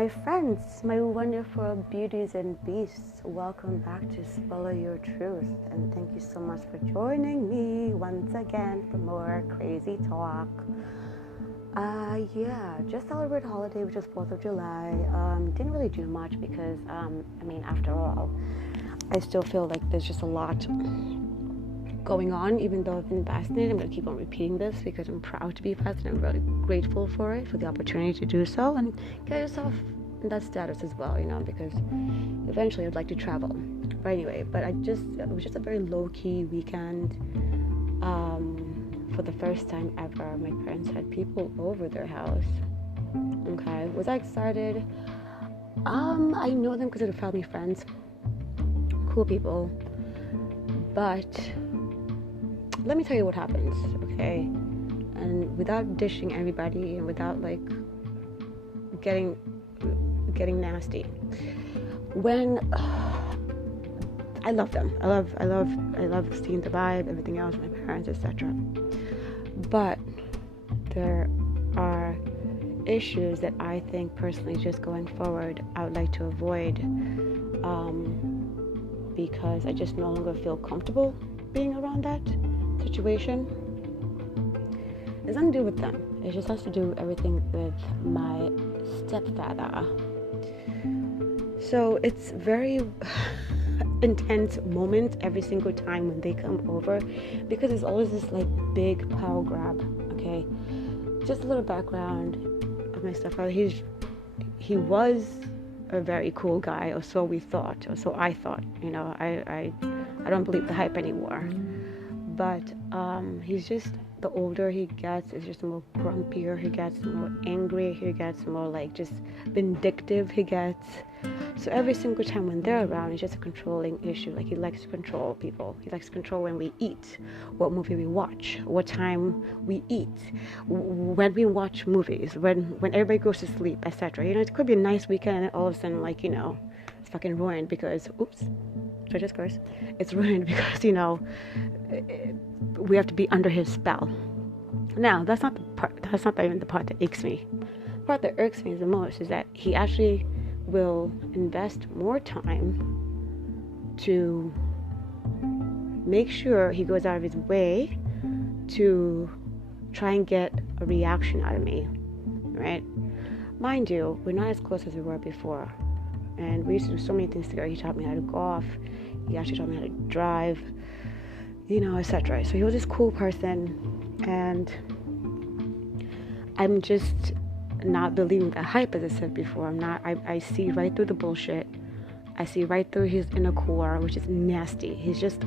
My friends, my wonderful beauties and beasts, welcome back to Follow Your Truth. And thank you so much for joining me once again for more crazy talk. Just celebrated holiday, which was 4th of July. Didn't really do much because, after all, I still feel like there's just a lot going on, even though I've been vaccinated. I'm going to keep on repeating this because I'm proud to be vaccinated. I'm really grateful for it, for the opportunity to do so, and get yourself in that status as well, because eventually I'd like to travel. But anyway, it was just a very low-key weekend. For the first time ever, my parents had people over their house. Okay, was I excited? I know them because they're family friends, cool people, but let me tell you what happens, okay? And without dishing everybody and without getting nasty, when I love them, I love seeing the vibe, everything else, my parents, etc. But there are issues that I think personally, just going forward, I would like to avoid, because I just no longer feel comfortable being around that situation. It's nothing to do with them. It just has to do everything with my stepfather. So it's very intense moment every single time when they come over, because it's always this big power grab. Okay, just a little background of my stepfather. He was a very cool guy, or so we thought, or so I thought. I don't believe the hype anymore. But he's just, the older he gets, it's just more grumpier he gets, more angry he gets, more just vindictive he gets. So every single time when they're around, it's just a controlling issue. He likes to control people. He likes to control when we eat, what movie we watch, what time we eat, when we watch movies, when everybody goes to sleep, etc. It could be a nice weekend and all of a sudden, it's fucking ruined because, oops, so just curse. It's ruined because, we have to be under his spell. Now, that's not even the part that aches me. The part that irks me the most is that he actually will invest more time to make sure he goes out of his way to try and get a reaction out of me, right? Mind you, we're not as close as we were before, and we used to do so many things together. He taught me how to golf, he actually taught me how to drive, etc. So he was this cool person, and I'm just not believing the hype, as I said before. I see right through the bullshit. I see right through his inner core, which is nasty.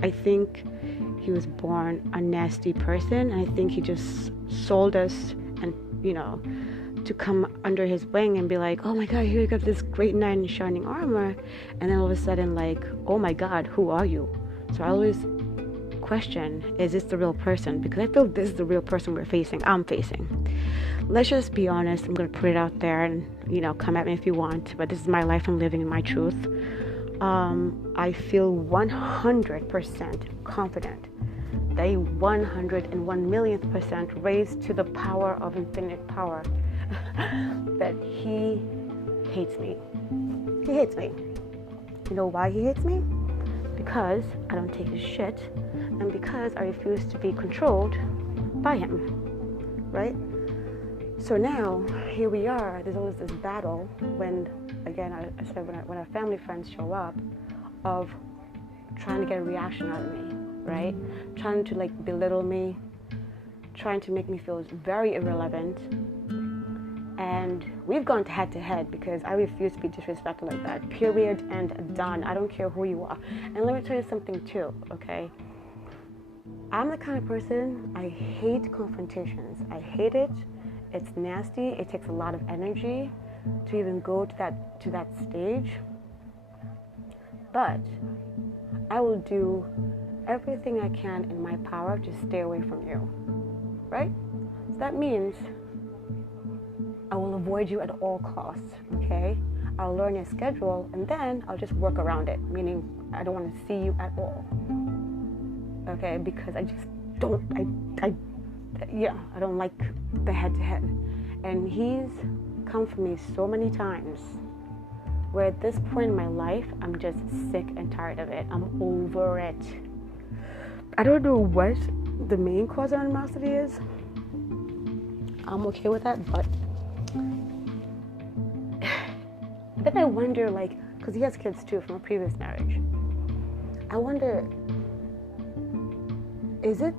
I think he was born a nasty person, and I think he just sold us, and to come under his wing and be like, oh my god, here you got this great knight in shining armor, and then all of a sudden oh my god, who are you? So I always question, is this the real person? Because I feel this is the real person I'm facing. Let's just be honest. I'm going to put it out there, and come at me if you want, but this is my life. I'm living in my truth. I feel 100% confident that a 101 millionth percent raised to the power of infinite power that he hates me. He hates me. You know why he hates me? Because I don't take his shit, and because I refuse to be controlled by him, right? So now, here we are. There's always this battle when, again, I said when our family friends show up, of trying to get a reaction out of me, right? Trying to belittle me, trying to make me feel very irrelevant. And we've gone head to head because I refuse to be disrespected like that. Period and done. I don't care who you are. And let me tell you something too, okay? I'm the kind of person, I hate confrontations. I hate it. It's nasty. It takes a lot of energy to even go to that stage. But I will do everything I can in my power to stay away from you, right? So that means I will avoid you at all costs, okay? I'll learn your schedule, and then I'll just work around it, meaning I don't want to see you at all, okay? Because I just don't, I don't like the head-to-head. And he's come for me so many times, where at this point in my life, I'm just sick and tired of it. I'm over it. I don't know what the main cause of animosity is. I'm okay with that, but then I wonder, like, because he has kids too from a previous marriage. I wonder, is it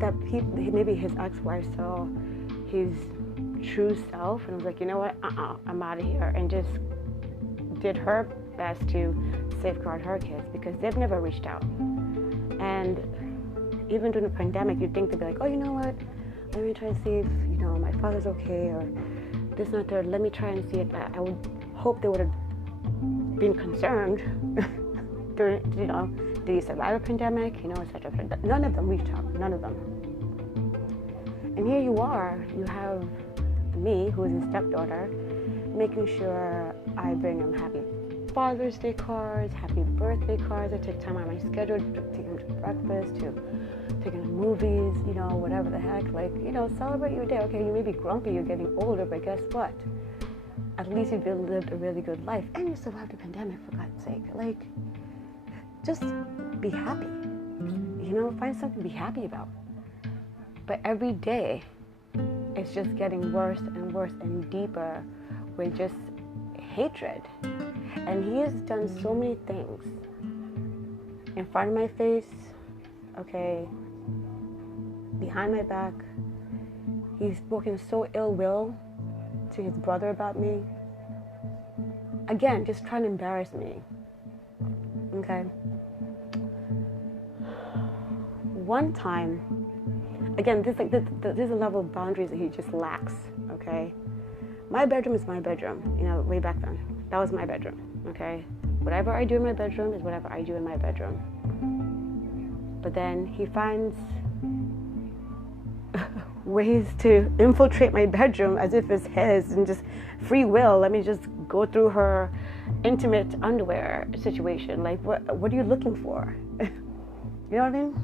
that maybe his ex-wife saw his true self and was like, you know what, I'm out of here, and just did her best to safeguard her kids, because they've never reached out. And even during the pandemic, you'd think they'd be like, oh, you know what, let me try to see if, you know, my father's okay, or this, not that, let me try and see it. I would hope they would have been concerned during, you know, did he survive a pandemic, you know, etc. None of them reached out, none of them. And here you are, you have me, who is his stepdaughter, making sure I bring him happy Father's Day cards, happy birthday cards. I take time out of my schedule to take him to breakfast, to take him to movies, you know, whatever the heck. Like, you know, celebrate your day. Okay, you may be grumpy, you're getting older, but guess what? At least you've lived a really good life, and you survived a pandemic, for God's sake. Like, just be happy. You know, find something to be happy about. But every day, it's just getting worse and worse and deeper with just hatred. And he has done so many things in front of my face, okay, behind my back. He's spoken so ill will to his brother about me. Again, just trying to embarrass me. Okay. One time, again, this is a level of boundaries that he just lacks. Okay. My bedroom is my bedroom. You know, way back then, that was my bedroom. Okay. Whatever I do in my bedroom is whatever I do in my bedroom. But then he finds ways to infiltrate my bedroom as if it's his, and just free will. Let me just go through her intimate underwear situation. Like, what are you looking for? You know what I mean?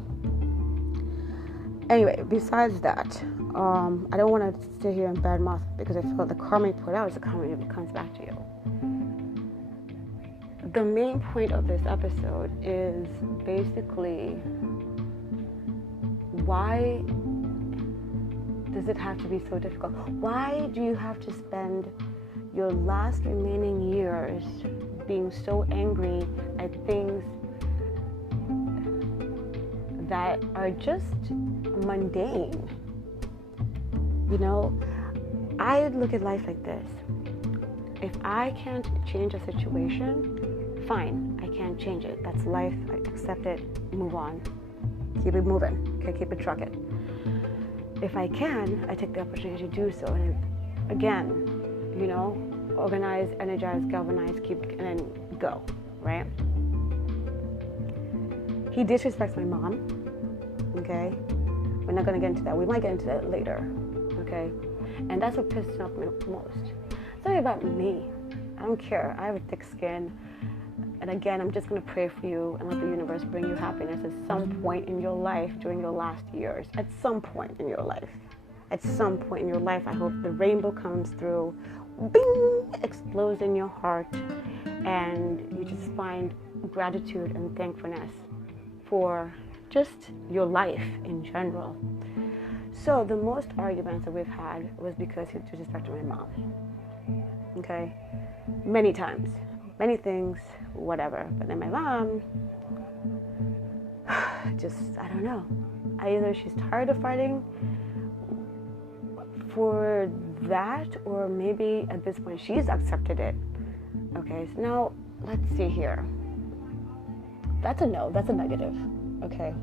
Anyway, besides that, I don't want to sit here and badmouth, because I feel the karma you put out is the karma that comes back to you. The main point of this episode is basically, why does it have to be so difficult? Why do you have to spend your last remaining years being so angry at things that are just mundane? You know, I look at life like this. If I can't change a situation, fine, I can't change it. That's life. I accept it, move on. Keep it moving. Okay, keep it trucking. If I can, I take the opportunity to do so. And again, you know, organize, energize, galvanize, keep, and then go, right? He disrespects my mom, okay? We're not going to get into that. We might get into that later, okay? And that's what pisses me off most. It's not about me. I don't care. I have a thick skin. And again, I'm just going to pray for you and let the universe bring you happiness at some point in your life during your last years. At some point in your life. At some point in your life, I hope the rainbow comes through, bing, explodes in your heart, and you just find gratitude and thankfulness for just your life in general. So the most arguments that we've had was because he disrespected my mom. Okay? Many times. Many things, whatever. But then my mom, just, I don't know. Either she's tired of fighting for that, or maybe at this point she's accepted it. Okay, so now let's see here. That's a no, that's a negative. Okay.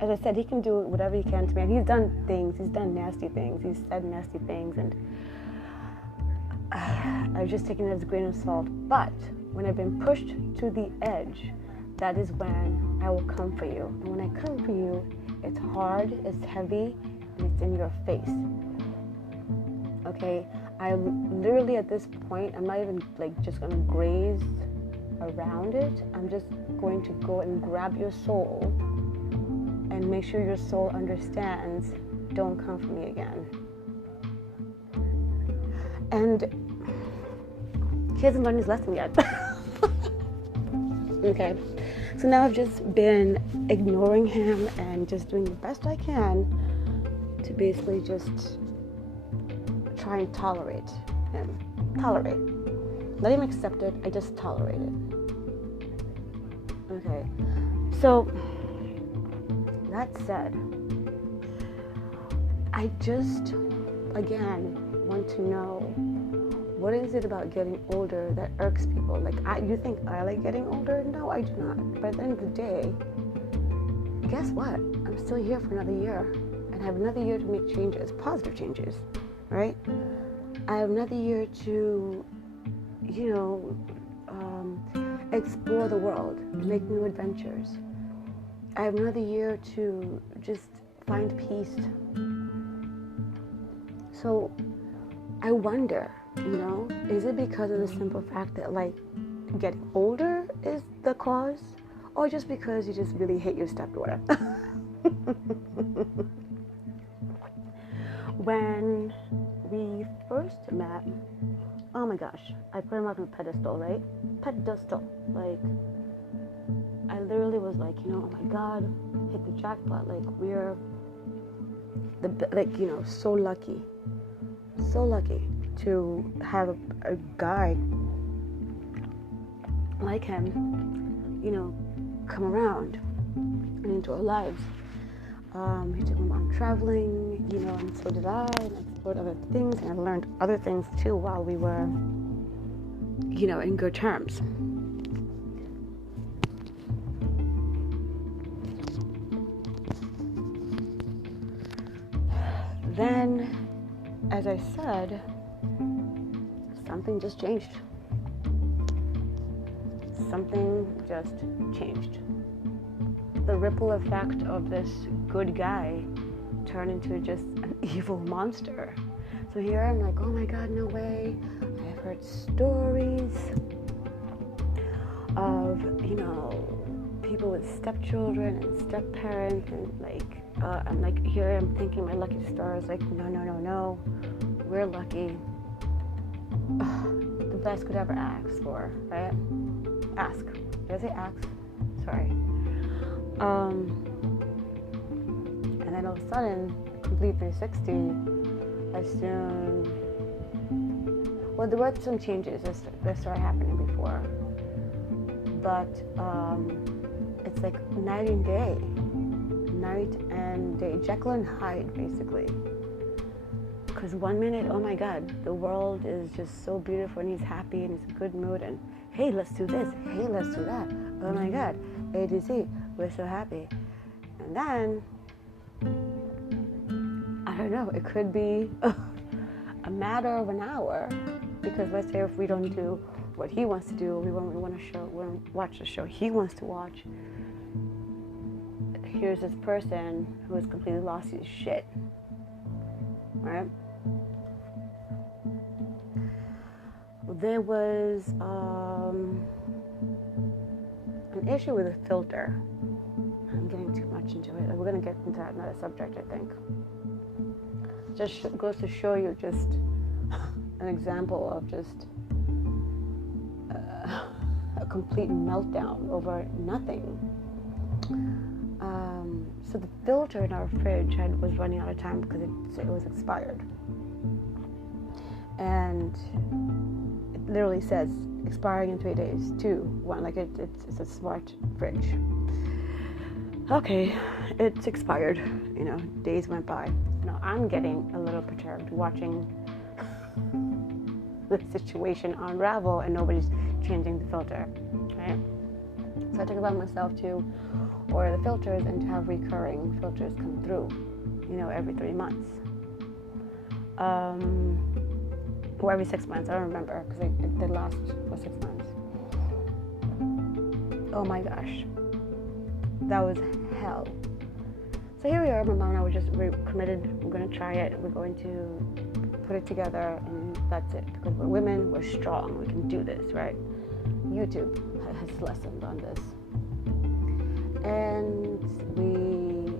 As I said, he can do whatever he can to me. And he's done things, he's done nasty things, he's said nasty things, and I've just taken it as a grain of salt. But when I've been pushed to the edge, that is when I will come for you. And when I come for you, it's hard, it's heavy, and it's in your face. Okay? I'm literally at this point, I'm not even like just gonna graze around it. I'm just going to go and grab your soul and make sure your soul understands, don't come for me again. And he hasn't learned his lesson yet. Okay. So now I've just been ignoring him and just doing the best I can to basically just try and tolerate him. Tolerate. Not even accept it, I just tolerate it. Okay. So, that said, I just, again, want to know, what is it about getting older that irks people? Like, you think I like getting older? No, I do not. By the end of the day, guess what? I'm still here for another year. And I have another year to make changes, positive changes, right? I have another year to, explore the world, make new adventures. I have another year to just find peace. So I wonder, is it because of the simple fact that, like, getting older is the cause? Or just because you just really hate your stepdaughter? When we first met, oh my gosh, I put him on a pedestal, right? Pedestal. Like, I literally was like, oh my God, hit the jackpot. Like, we're, so lucky. So lucky to have a guy like him, come around and into our lives. He took my mom traveling, and so did I, and I explored other things, and I learned other things too while we were, in good terms. Then, as I said, something just changed. Something just changed. The ripple effect of this good guy turned into just an evil monster. So here I'm like, oh my God, no way. I've heard stories of, people with stepchildren and step-parents, and I'm like, here I'm thinking my lucky stars, like, no, we're lucky. The best could ever ask for, right? Ask. Did I say ask? Sorry. And then all of a sudden, complete 360, there were some changes that started happening before, but it's like night and day, Jekyll and Hyde, basically. Because 1 minute, oh my God, the world is just so beautiful, and he's happy, and he's in a good mood, and hey, let's do this, hey, let's do that, oh my God, A to Z, we're so happy. And then, I don't know, it could be a matter of an hour, because let's say if we don't do what he wants to do, we want to watch the show he wants to watch, here's this person who has completely lost his shit, right? There was an issue with a filter. I'm getting too much into it. We're going to get into that another subject, I think. Just goes to show you just an example of just a complete meltdown over nothing. So the filter in our fridge was running out of time because it was expired. And it literally says expiring in 3 days, 2, 1, like it's a smart fridge. Okay, it's expired, days went by. Now I'm getting a little perturbed watching the situation unravel and nobody's changing the filter, right? So I took it upon myself to order the filters and to have recurring filters come through, every 3 months. Or every 6 months, I don't remember, because they last for 6 months. Oh my gosh. That was hell. So here we are, my mom and I we're committed, we're going to try it, we're going to put it together, and that's it. Because we're women, we're strong, we can do this, right? YouTube has lessons on this. And we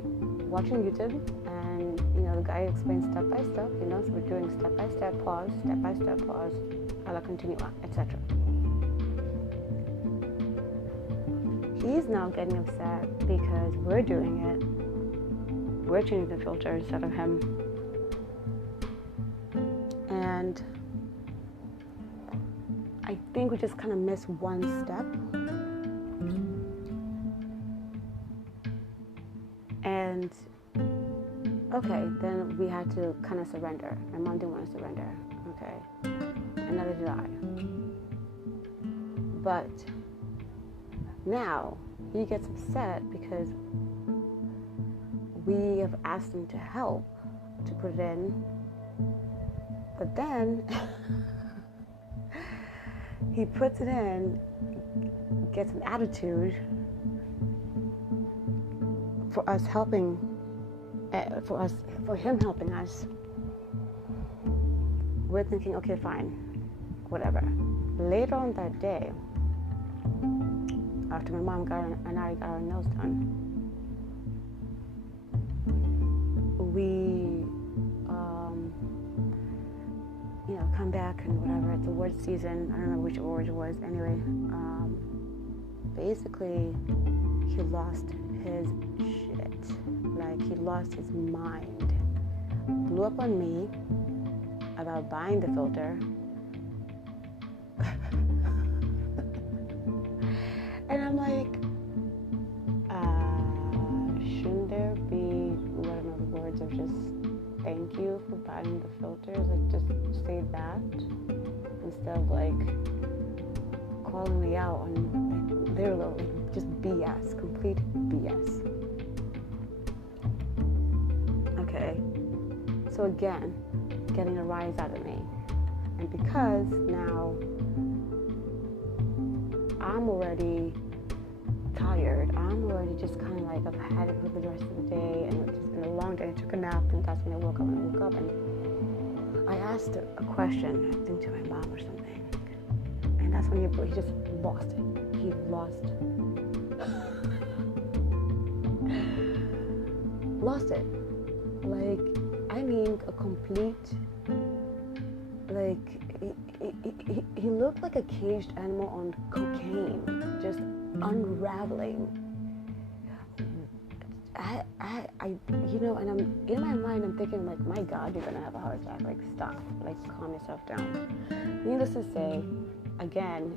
watching YouTube, and the guy explains step by step, so we're doing step by step, pause, I'll continue on, etc. He's now getting upset because we're doing it. We're changing the filter instead of him. And I think we just kind of missed one step. And okay, then we had to kind of surrender. My mom didn't want to surrender. Okay, and neither did I. But now he gets upset because we have asked him to help to put it in, but then he puts it in, gets an attitude for us helping, for him helping us. We're thinking, okay, fine, whatever. Later on that day, after my mom and I got our nails done, we, come back and whatever. It's award season. I don't remember which award it was. Anyway, basically, he lost his shit. Like, he lost his mind. Blew up on me about buying the filter. And I'm like, shouldn't there be, the words of just thank you for buying the filters? Like, just say that instead of calling me out on literally just BS, complete BS. Okay, so again, getting a rise out of me, and because now I'm already tired. I'm already just kind of I've had it for the rest of the day, and it's just been a long day. I took a nap, and that's when I woke up. And I asked a question, I think to my mom or something, and that's when he just lost it. He lost it. A complete, he looked like a caged animal on cocaine, just unraveling. And I'm in my mind, I'm thinking my God, you're gonna have a heart attack. Stop. Calm yourself down. Needless to say, again,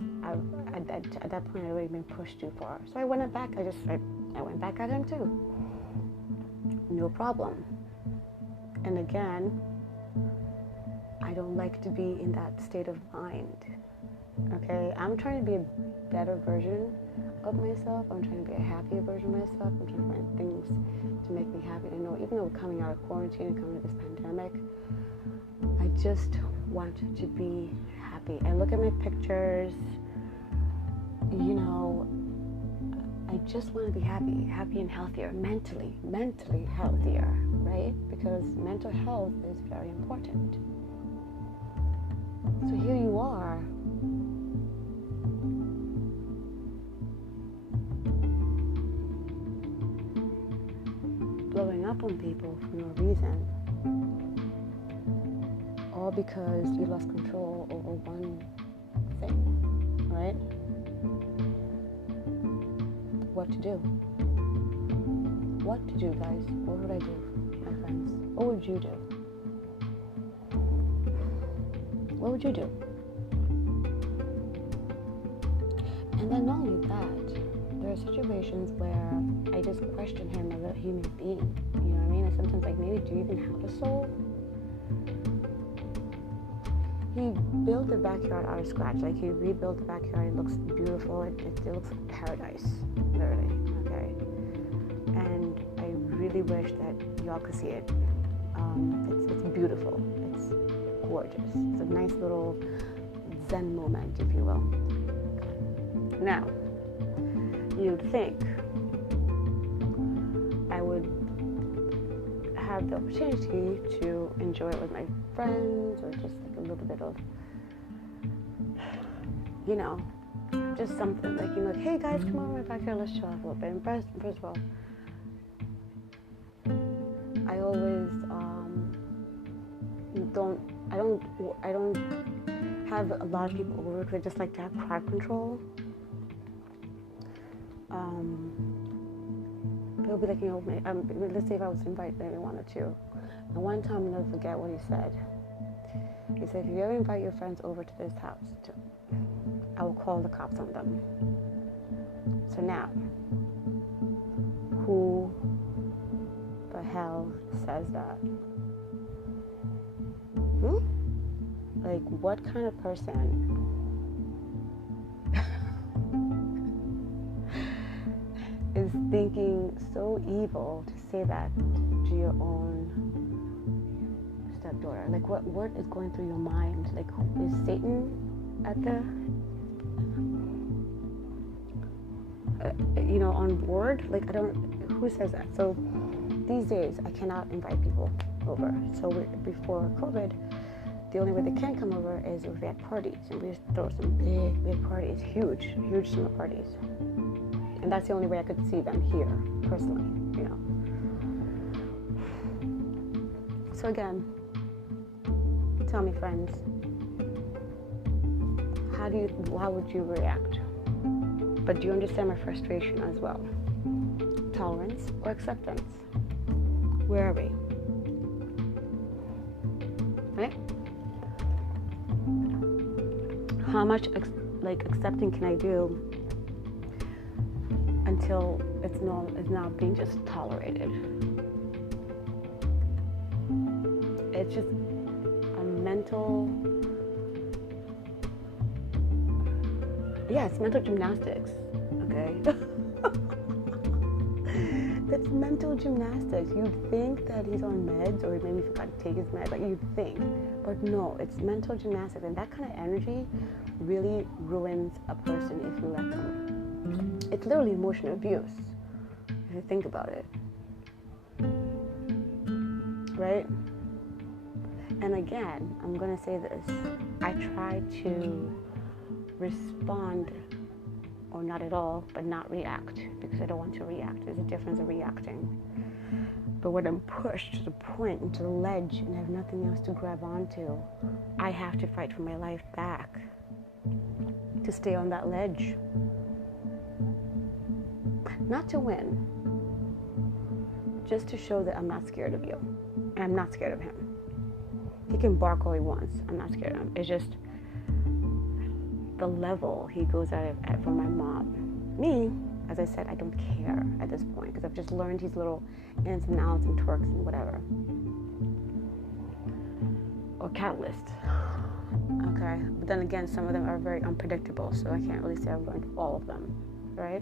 at that point, I'd already been pushed too far. So I went back. I went back at him too. No problem. And again, I don't like to be in that state of mind. Okay, I'm trying to be a better version of myself. I'm trying to be a happier version of myself. I'm trying to find things to make me happy. I know, even though we're coming out of quarantine and coming out of this pandemic, I just want to be happy. I look at my pictures, I just want to be happy and healthier, mentally healthier, right? Because mental health is very important. So here you are, blowing up on people for no reason, all because you lost control over one thing, right? What to do? What to do, guys? What would I do, my friends? What would you do? What would you do? And then not only that, there are situations where I just question him as a human being. You know what I mean? And sometimes maybe, do you even have a soul? He built the backyard out of scratch. He rebuilt the backyard. It looks beautiful. It looks like paradise, literally. Okay. And I really wish that y'all could see it. It's beautiful. It's gorgeous. It's a nice little Zen moment, if you will. Now, you'd think I would have the opportunity to enjoy it with my friends, or just a little bit of, just something hey guys, come over my backyard, let's chill out a little bit. And first of all, I always I don't have a lot of people over because I just like to have crowd control. He'll be like, let's say if I was to invite maybe one or two. And one time I'll never forget what he said. He said, if you ever invite your friends over to this house, I will call the cops on them. So now, who the hell says that? Like, what kind of person is thinking so evil to say that to your own stepdaughter? Like, what is going through your mind? Like, is Satan at the on board? Like, who says that? So these days I cannot invite people over. So before COVID, the only way they can come over is if we had parties, and we just throw some big parties, huge summer parties, and that's the only way I could see them here personally, So again, tell me, friends, how would you react? But do you understand my frustration as well? Tolerance or acceptance? Where are we? Right? How much accepting can I do until it's now being just tolerated? It's just a mental, it's mental gymnastics, okay? That's mental gymnastics. You'd think that he's on meds, or maybe he forgot to take his meds, like you'd think. But no, it's mental gymnastics, and that kind of energy really ruins a person if you let them. It's literally emotional abuse, if you think about it. Right? And again, I'm going to say this. I try to respond, or not at all, but not react, because I don't want to react. There's a difference in reacting. But when I'm pushed to the point, into the ledge, and have nothing else to grab onto, I have to fight for my life back to stay on that ledge. Not to win, just to show that I'm not scared of you, and I'm not scared of him. He can bark all he wants. I'm not scared of him. It's just the level he goes at for my mom. Me, as I said, I don't care at this point, because I've just learned these little ins and outs and twerks and whatever. Or catalyst. Okay? But then again, some of them are very unpredictable, so I can't really say I've learned all of them. Right?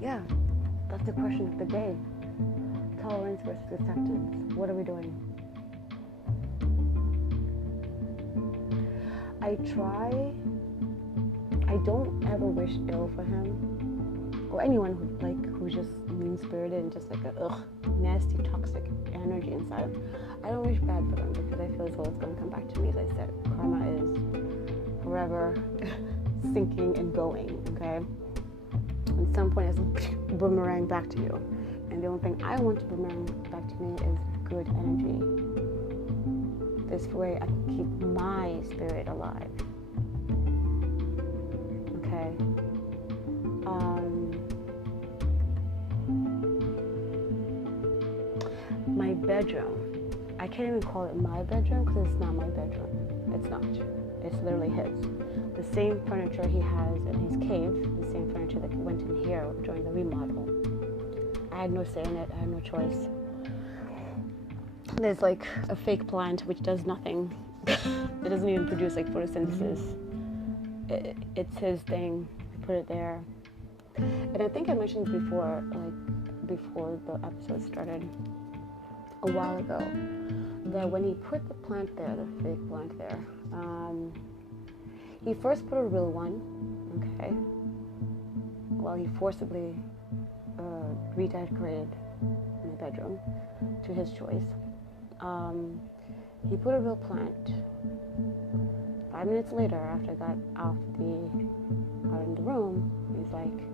Yeah, that's the question of the day. Tolerance versus acceptance. What are we doing? I don't ever wish ill for him, or anyone who's just mean-spirited and just like a nasty, toxic energy inside. I don't wish bad for them, because I feel as though it's going to come back to me. As I said, karma is forever sinking and going, okay? At some point, it's boomerang back to you. And the only thing I want to boomerang back to me is good energy. This way I can keep my spirit alive. Okay? My bedroom. I can't even call it my bedroom, because it's not my bedroom. It's not. It's literally his. The same furniture he has in his cave, the same furniture that went in here during the remodel. I had no say in it. I had no choice. There's like a fake plant which does nothing. It doesn't even produce like photosynthesis. It's his thing. I put it there. And I think I mentioned before the episode started a while ago, that when he put the plant there, the fake plant there, he first put a real one, okay? Well, he forcibly redecorated my bedroom to his choice. He put a real plant. 5 minutes later, after I got out in the room, he's like,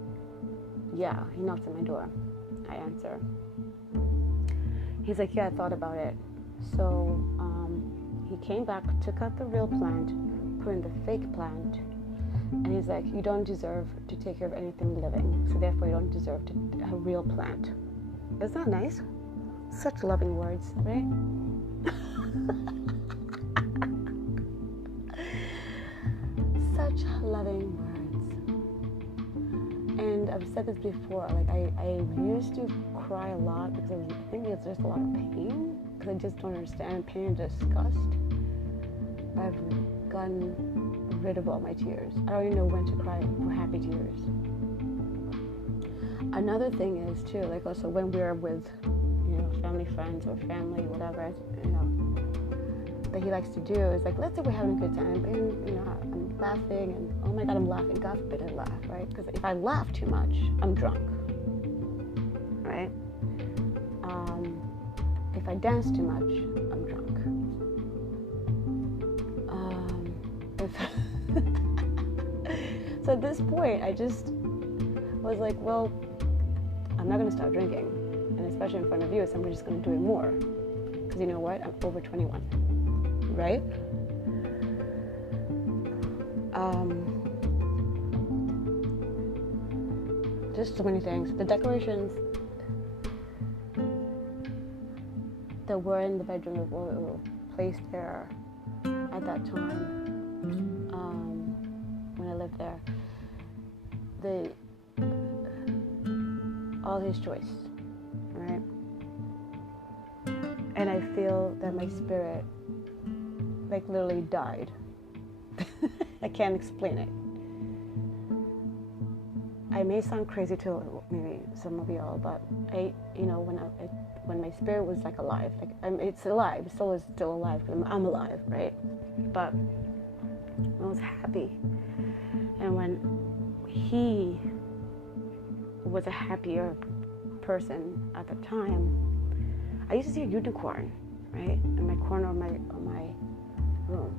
yeah, he knocks at my door. I answer. He's like, yeah, I thought about it. So he came back, took out the real plant, put in the fake plant, and he's like, you don't deserve to take care of anything living, so therefore you don't deserve to have a real plant. Isn't that nice? Such loving words, right? Such loving words. And I've said this before, like I used to cry a lot because I think there's just a lot of pain, because I just don't understand pain and disgust. I've gotten rid of all my tears. I don't even know when to cry for happy tears. Another thing is too, like also when we're with, family friends or family, whatever, that he likes to do is like, let's say we're having a good time and, I'm laughing and, oh my God, I'm laughing. God forbid I laugh, right? Because if I laugh too much, I'm drunk, right? If I dance too much, I'm drunk. So at this point, I just was like, well, I'm not going to stop drinking, and especially in front of you, so I'm just going to do it more, because you know what? I'm over 21, right? Just so many things. The decorations that were in the bedroom that were placed there at that time, when I lived there, all his choice, right? And I feel that my spirit, like, literally died. I can't explain it. I may sound crazy to maybe some of y'all, but when my spirit was like alive, like it's alive, the soul is still alive because I'm alive, right? But I was happy, and when he was a happier person at the time, I used to see a unicorn, right, in my corner of my room.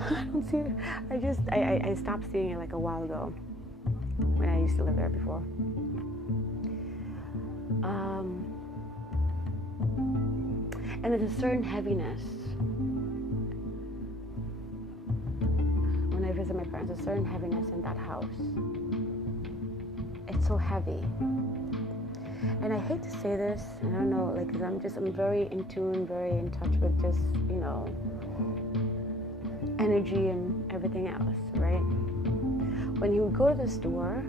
I don't see it. I stopped seeing it like a while ago when I used to live there before. And there's a certain heaviness when I visit my parents. A certain heaviness in that house. It's so heavy. And I hate to say this, and I don't know, like, cause I'm very in tune, very in touch with just, energy and everything else, right? When he would go to the store,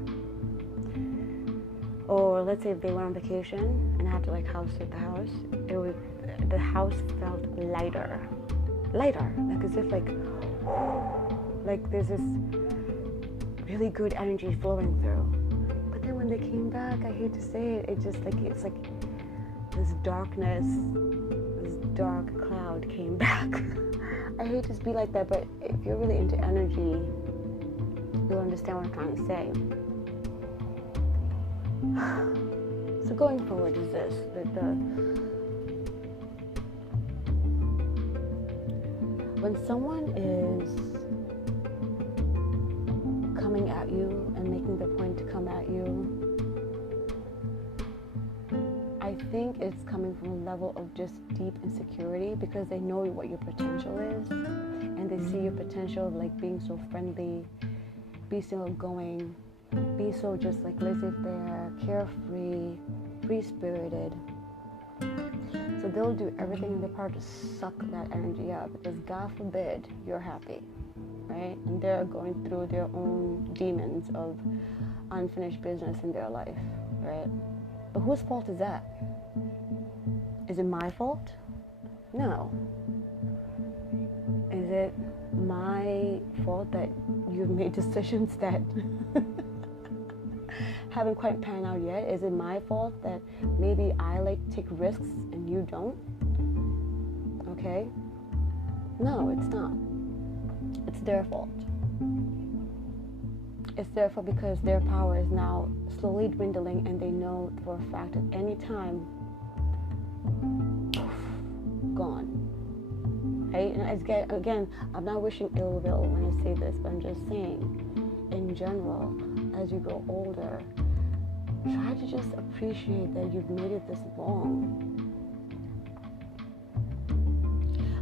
or let's say if they went on vacation and I had to like house sit the house, the house felt lighter, like as if like there's this really good energy flowing through. But then when they came back, I hate to say it, it's like this darkness, this dark cloud came back. I hate to be like that, but if you're really into energy, you'll understand what I'm trying to say. So going forward is this, that when someone is coming at you and making the point to come at you, I think it's coming from a level of just deep insecurity, because they know what your potential is, and they see your potential of like being so friendly, be so outgoing, be so just like laissez-faire, carefree, free-spirited. So they'll do everything in their power to suck that energy up, because God forbid you're happy, right? And they're going through their own demons of unfinished business in their life, right? But whose fault is that? Is it my fault? No. Is it my fault that you've made decisions that haven't quite panned out yet? Is it my fault that maybe I like to take risks and you don't? Okay? No, it's not. It's their fault. It's their fault because their power is now slowly dwindling, and they know for a fact at any time, gone. Right? And again, I'm not wishing ill will when I say this, but I'm just saying, in general, as you grow older, try to just appreciate that you've made it this long.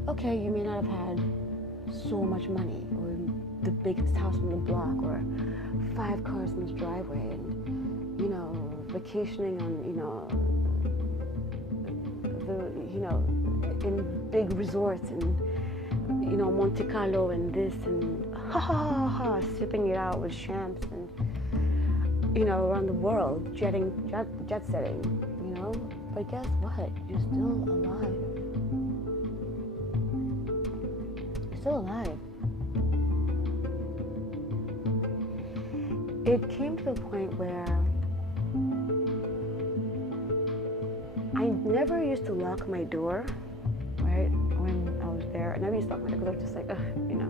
Okay, you may not have had so much money, or the biggest house on the block, or 5 cars in the driveway, and, you know, vacationing on, you know, in big resorts, and, you know, Monte Carlo and this, and sipping it out with champs, and, you know, around the world, jet setting, you know. But guess what? You're still alive. You're still alive. It came to the point where I never used to lock my door, right, when I was there. I never used to lock my door because I was just like, you know.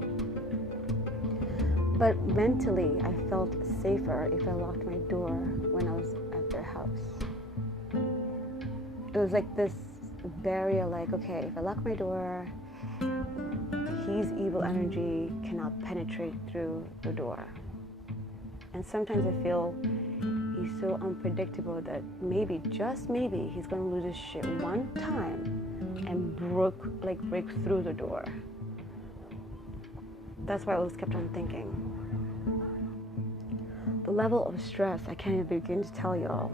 But mentally, I felt safer if I locked my door when I was at their house. It was like this barrier, like, okay, if I lock my door, his evil energy cannot penetrate through the door. And sometimes I feel he's so unpredictable that maybe, just maybe, he's going to lose his shit one time and break through the door. That's why I always kept on thinking. The level of stress, I can't even begin to tell y'all.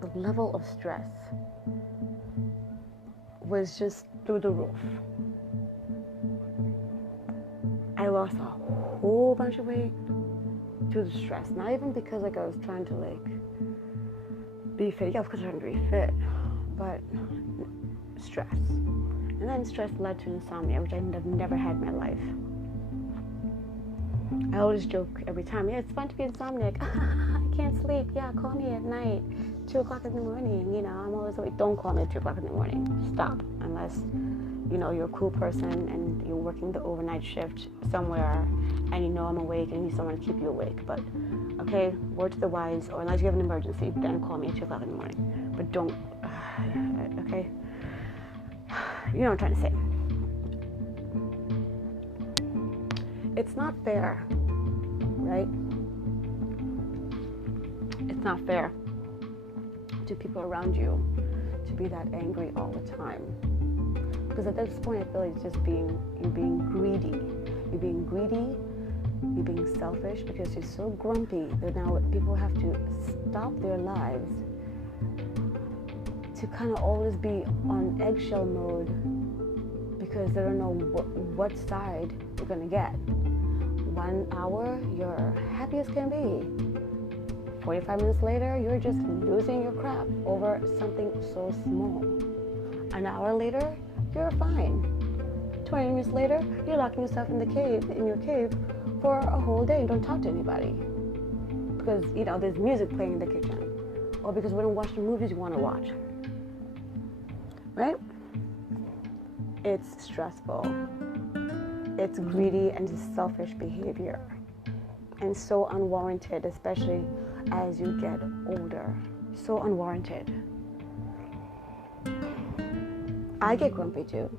The level of stress was just through the roof. I lost a whole bunch of weight through the stress. Not even because like I was trying to like be fit. Yeah, of course I was trying to be fit, but stress. And then stress led to insomnia, which I've never had in my life. I always joke every time, yeah, it's fun to be insomniac. I can't sleep. Yeah, call me at night, 2 o'clock in the morning. You know, I'm always awake. Don't call me at 2 o'clock in the morning. Stop. Unless, you know, you're a cool person and you're working the overnight shift somewhere and you know I'm awake and you need someone to keep you awake. But, okay, word to the wise, or unless you have an emergency, then call me at 2 o'clock in the morning. But don't, okay? You know what I'm trying to say. It's not fair, right? It's not fair to people around you to be that angry all the time. Because at this point, I feel like it's just you're being greedy. You're being greedy, you're being selfish, because you're so grumpy that now people have to stop their lives to kind of always be on eggshell mode because they don't know what side you're going to get. 1 hour, you're happy as can be. 45 minutes later, you're just losing your crap over something so small. An hour later, you're fine. 20 minutes later, you're locking yourself in your cave for a whole day and don't talk to anybody. Because, you know, there's music playing in the kitchen. Or because we don't watch the movies you want to watch. Right? It's stressful. It's greedy and selfish behavior. And so unwarranted, especially as you get older. So unwarranted. I get grumpy too.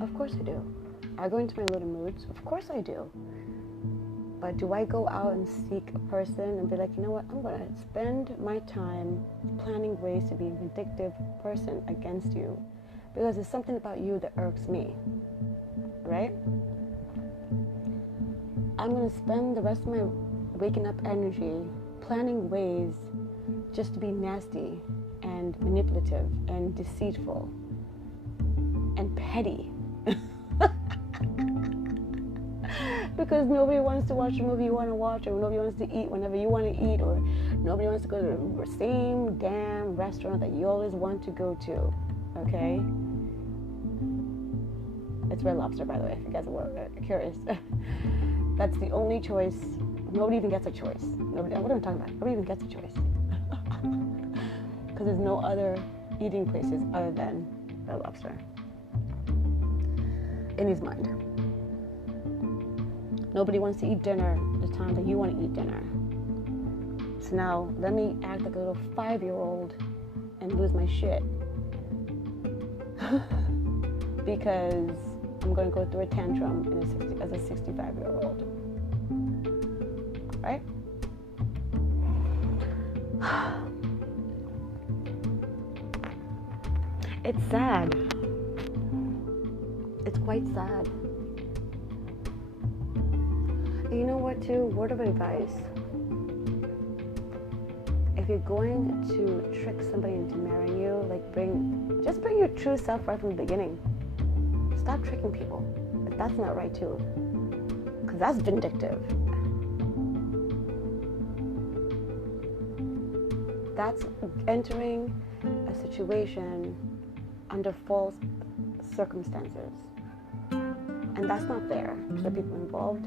Of course I do. I go into my little moods. Of course I do. But do I go out and seek a person and be like, you know what, I'm going to spend my time planning ways to be a vindictive person against you? Because there's something about you that irks me. Right? I'm going to spend the rest of my waking up energy planning ways just to be nasty and manipulative and deceitful and petty. Because nobody wants to watch the movie you want to watch, or nobody wants to eat whenever you want to eat, or nobody wants to go to the same damn restaurant that you always want to go to. Okay? It's Red Lobster, by the way, if you guys are curious. That's the only choice. Nobody even gets a choice. What am I talking about? Nobody even gets a choice. Because there's no other eating places other than Red Lobster. In his mind. Nobody wants to eat dinner the time that you want to eat dinner. So now, let me act like a little 5-year-old and lose my shit. Because I'm going to go through a tantrum as a 65-year-old. Right? It's sad. It's quite sad. And you know what, too? Word of advice. If you're going to trick somebody into marrying you, just bring your true self right from the beginning. Stop tricking people. If that's not right, too. Because that's vindictive. That's entering a situation under false circumstances. And that's not fair to the people involved.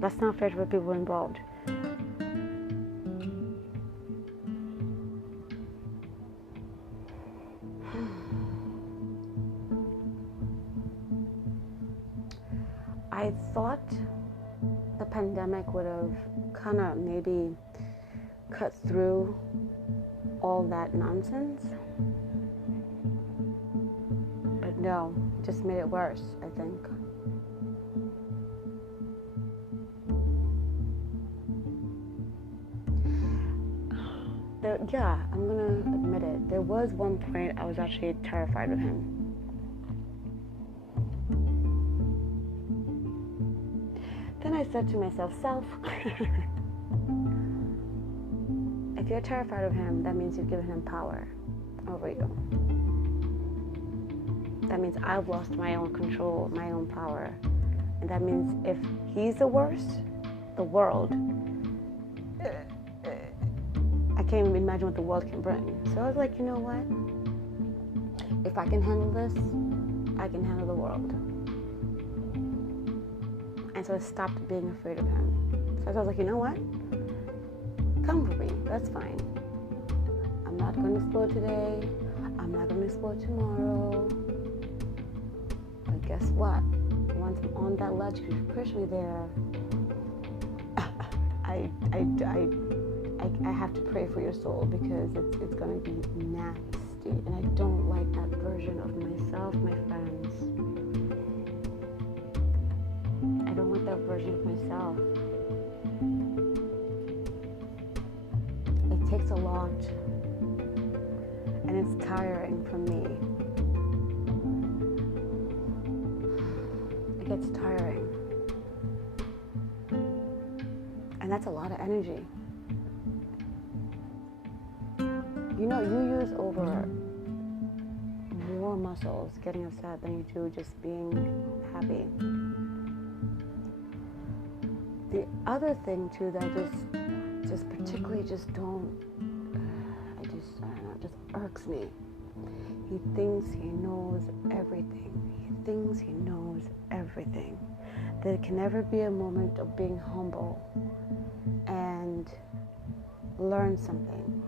That's not fair to the people involved. I thought the pandemic would have kind of maybe cut through all that nonsense. But no, it just made it worse, I think. Yeah, I'm gonna admit it. There was one point I was actually terrified of him. Then I said to myself, Self, if you're terrified of him, that means you've given him power over you. That means I've lost my own control, my own power. And that means if he's the worst, the world, I can't even imagine what the world can bring. So I was like, you know what? If I can handle this, I can handle the world. And so I stopped being afraid of him. So I was like, you know what? Come for me. That's fine. I'm not going to explode today. I'm not going to explode tomorrow. But guess what? Once I'm on that ledge, if you push me there, I have to pray for your soul because it's going to be nasty. And I don't like that version of myself, my friends. I don't want that version of myself. It takes a lot. And it's tiring for me. It gets tiring. And that's a lot of energy. You know, you use over more muscles getting upset than you do just being happy. The other thing too that just particularly just don't, I don't know, it just irks me. He thinks he knows everything. He thinks he knows everything. There can never be a moment of being humble and learn something.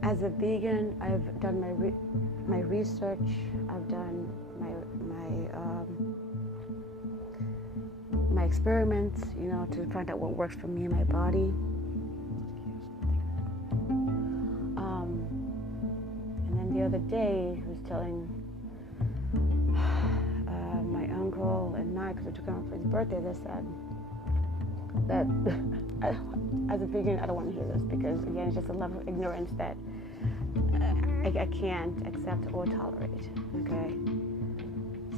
As a vegan, I've done my research. I've done my experiments, you know, to find out what works for me and my body. And then the other day, I was telling my uncle and Mike, because I took him out for his birthday, they said that as a vegan, I don't want to hear this because, again, it's just a level of ignorance that I can't accept or tolerate, okay?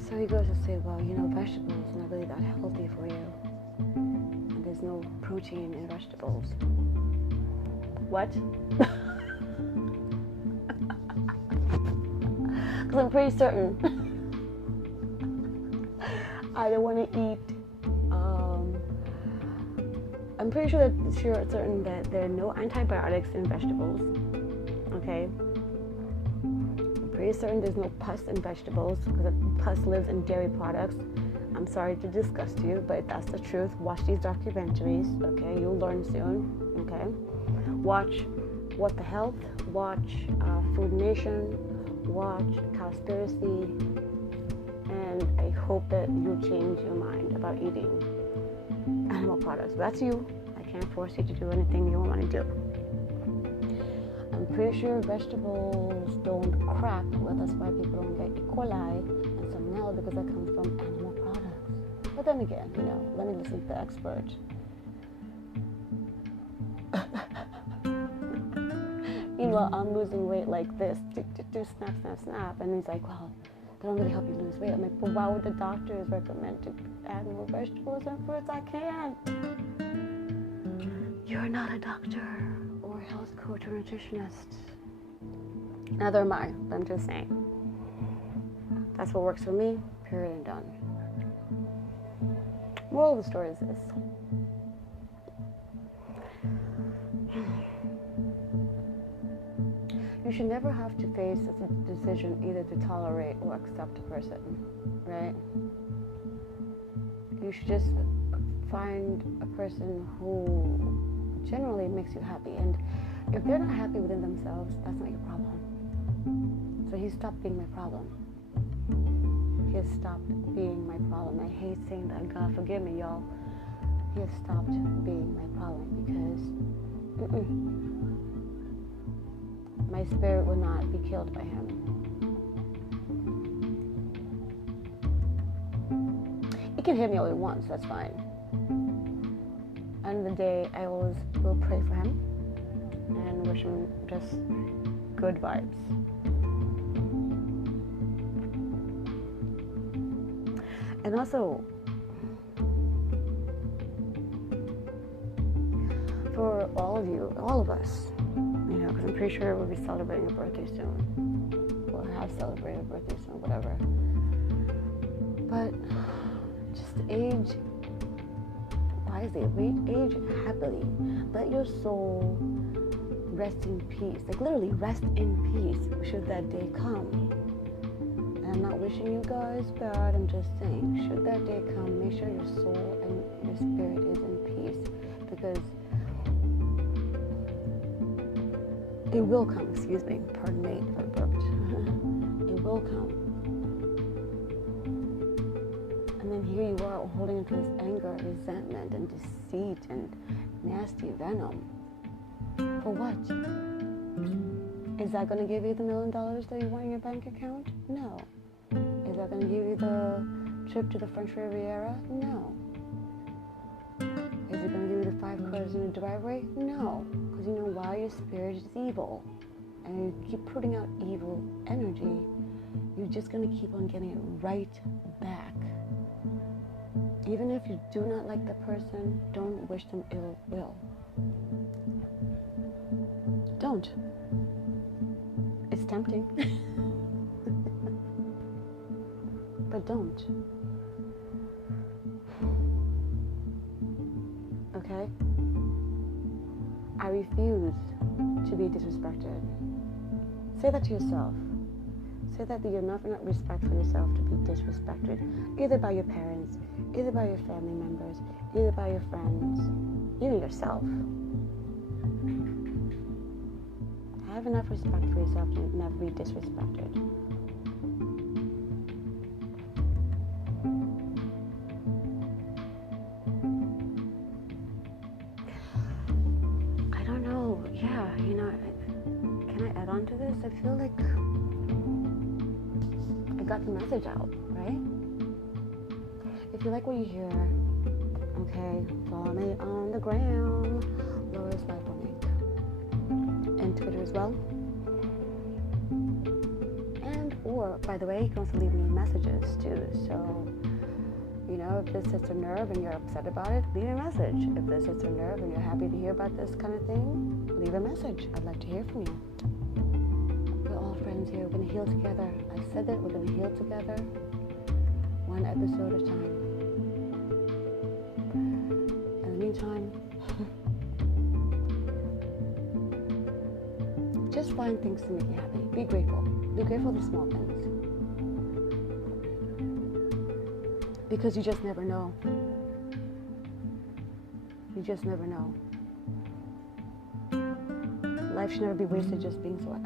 So he goes to say, well, you know, vegetables are not really that healthy for you. And there's no protein in vegetables. What? Because I'm pretty certain I don't want to eat. I'm pretty sure it's certain that there are no antibiotics in vegetables. Okay? I'm pretty certain there's no pus in vegetables because pus lives in dairy products. I'm sorry to disgust you, but that's the truth. Watch these documentaries, okay? You'll learn soon, okay? Watch What the Health, watch Food Nation, watch Cowspiracy, and I hope that you'll change your mind about eating animal products. That's you. I can't force you to do anything you don't want to do. I'm pretty sure vegetables don't crack. Well, that's why people don't get E. coli and salmonella because that comes from animal products. But then again, you know, let me listen to the expert. Meanwhile, I'm losing weight like this. Do, snap, snap, snap. And he's like, well, that don't really help you lose weight. I'm like, well, why would the doctors recommend to add more vegetables and fruits? I can't. You're not a doctor or a health coach or nutritionist. Neither am I, but I'm just saying. That's what works for me, period and done. Moral of the story is this. You should never have to face a decision either to tolerate or accept a person, right? You should just find a person who generally makes you happy. And if they're not happy within themselves, that's not your problem. So he stopped being my problem. He has stopped being my problem. I hate saying that. God forgive me, y'all. He has stopped being my problem because my spirit will not be killed by him. He can hit me all he wants, that's fine. End of the day, I always will pray for him and wish him just good vibes. And also, for all of you, all of us, you know, because I'm pretty sure we'll be celebrating a birthday soon, or have celebrated a birthday soon, whatever. But just age wisely, age happily. Let your soul rest in peace. Like literally rest in peace should that day come. And I'm not wishing you guys bad, I'm just saying, should that day come, make sure your soul and your spirit is in peace. Because it will come, excuse me, pardon me if I burped. It will come. And then here you are holding into this anger, resentment, and deceit, and nasty venom. For what? Is that going to give you the $1 million that you want in your bank account? No. Is that going to give you the trip to the French Riviera? No. Is it going to give you the 5 cars in the driveway? No. Because you know why? Your spirit is evil. And you keep putting out evil energy, you're just going to keep on getting it right back. Even if you do not like the person, don't wish them ill will. Don't. It's tempting. But don't. Okay? I refuse to be disrespected. Say that to yourself. Say that you have not enough respect for yourself to be disrespected, either by your parents, either by your family members, either by your friends, even yourself. Have enough respect for yourself to never be disrespected. I don't know. Yeah, you know, can I add on to this? I feel like I got the message out, right? If you like what you hear, okay, follow me on the gram, Lois Life Link, and Twitter as well. And, or, by the way, you can also leave me messages too. So, you know, if this hits a nerve and you're upset about it, leave a message. If this hits a nerve and you're happy to hear about this kind of thing, leave a message. I'd like to hear from you. We're all friends here. We're going to heal together. I said that we're going to heal together, one episode at a time. In the meantime, just find things to make you happy. Be grateful. Be grateful for small things. Because you just never know. You just never know. Life should never be wasted just being so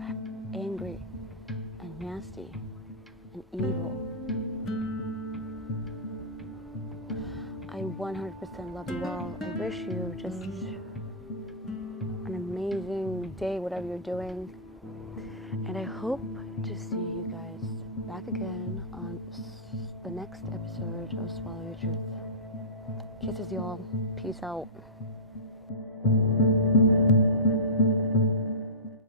angry and nasty and evil. I 100% love you all. I wish you just an amazing day, whatever you're doing. And I hope to see you guys back again on the next episode of Swallow Your Truth. Kisses, y'all. Peace out.